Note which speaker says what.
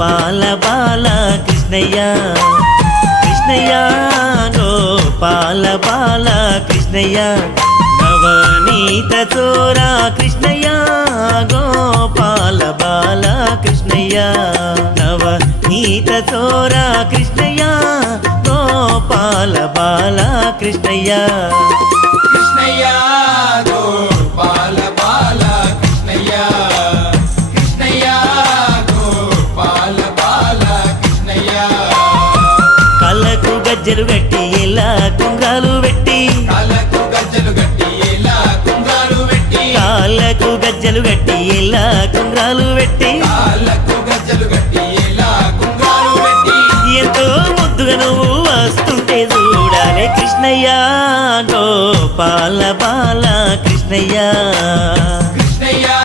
Speaker 1: గోపాల బాల కృష్ణయ్య. కృష్ణయ్య గోపాల బాల కృష్ణయ్య. నవనీత చోరా కృష్ణయ్య గోపాల బాల కృష్ణయ్య.
Speaker 2: నవనీత చోరా కృష్ణయ్య గోపాల బాల కృష్ణయ్య.
Speaker 1: గజ్జలు గట్టి ఇలా కుంగాలు పెట్టి.
Speaker 2: కాళ్ళకు గజ్జలు గట్టి ఇలా కుంగాలు పెట్టి.
Speaker 1: కాళ్ళకు గజ్జలు గట్టి ఇలా కుంగాలు పెట్టి.
Speaker 2: కాళ్ళకు గజ్జలు గట్టి ఇలా కుంగాలు పెట్టి.
Speaker 1: ఎంతో ముద్దుగా నువ్వు వస్తుంటే చూడాలి కృష్ణయ్య గోపాల బాల కృష్ణయ్య.